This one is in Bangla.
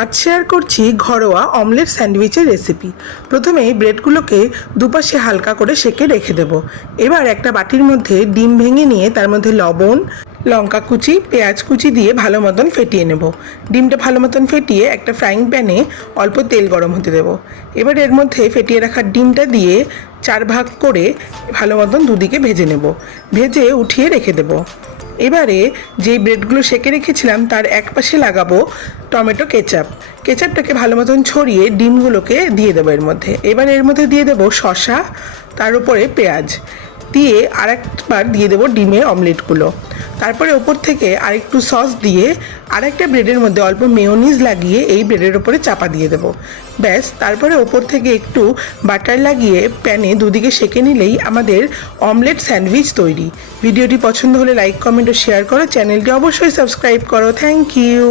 আজ শেয়ার করছি ঘরোয়া অমলেট স্যান্ডউইচের রেসিপি। প্রথমেই ব্রেডগুলোকে দুপাশে হালকা করে সেঁকে রেখে দেব। এবার একটা বাটির মধ্যে ডিম ভেঙে নিয়ে তার মধ্যে লবণ, লঙ্কা কুচি, পেঁয়াজ কুচি দিয়ে ভালো মতন ফেটিয়ে নেব। ডিমটা ভালো মতন ফেটিয়ে একটা ফ্রাইং প্যানে অল্প তেল গরম হতে দেব। এবার এর মধ্যে ফেটিয়ে রাখা ডিমটা দিয়ে 4 ভাগ করে ভালো মতন দুদিকে ভেজে নেব। ভেজে উঠিয়ে রেখে দেব। এবারে যেই ব্রেডগুলো সেঁকে রেখেছিলাম তার এক পাশে লাগাবো টমেটো কেচাপ। কেচাপটাকে ভালো মতন ছড়িয়ে ডিমগুলোকে দিয়ে দেবো এর মধ্যে। এবার এর মধ্যে দিয়ে দেবো শসা, তার উপরে পেঁয়াজ দিয়ে আরেকবার দিয়ে দেবো ডিমের অমলেটগুলো। তারপরে ওপর থেকে আরেকটু সস দিয়ে আরেকটা ব্রেডের মধ্যে অল্প মেয়োনিজ লাগিয়ে এই ব্রেডের ওপরে চাপা দিয়ে দেবো। ব্যাস, তারপরে ওপর থেকে একটু বাটার লাগিয়ে প্যানে দুদিকে সেঁকে নিলেই আমাদের অমলেট স্যান্ডউইচ তৈরি। ভিডিওটি পছন্দ হলে লাইক, কমেন্ট ও শেয়ার করো। চ্যানেলটি অবশ্যই সাবস্ক্রাইব করো। Thank you.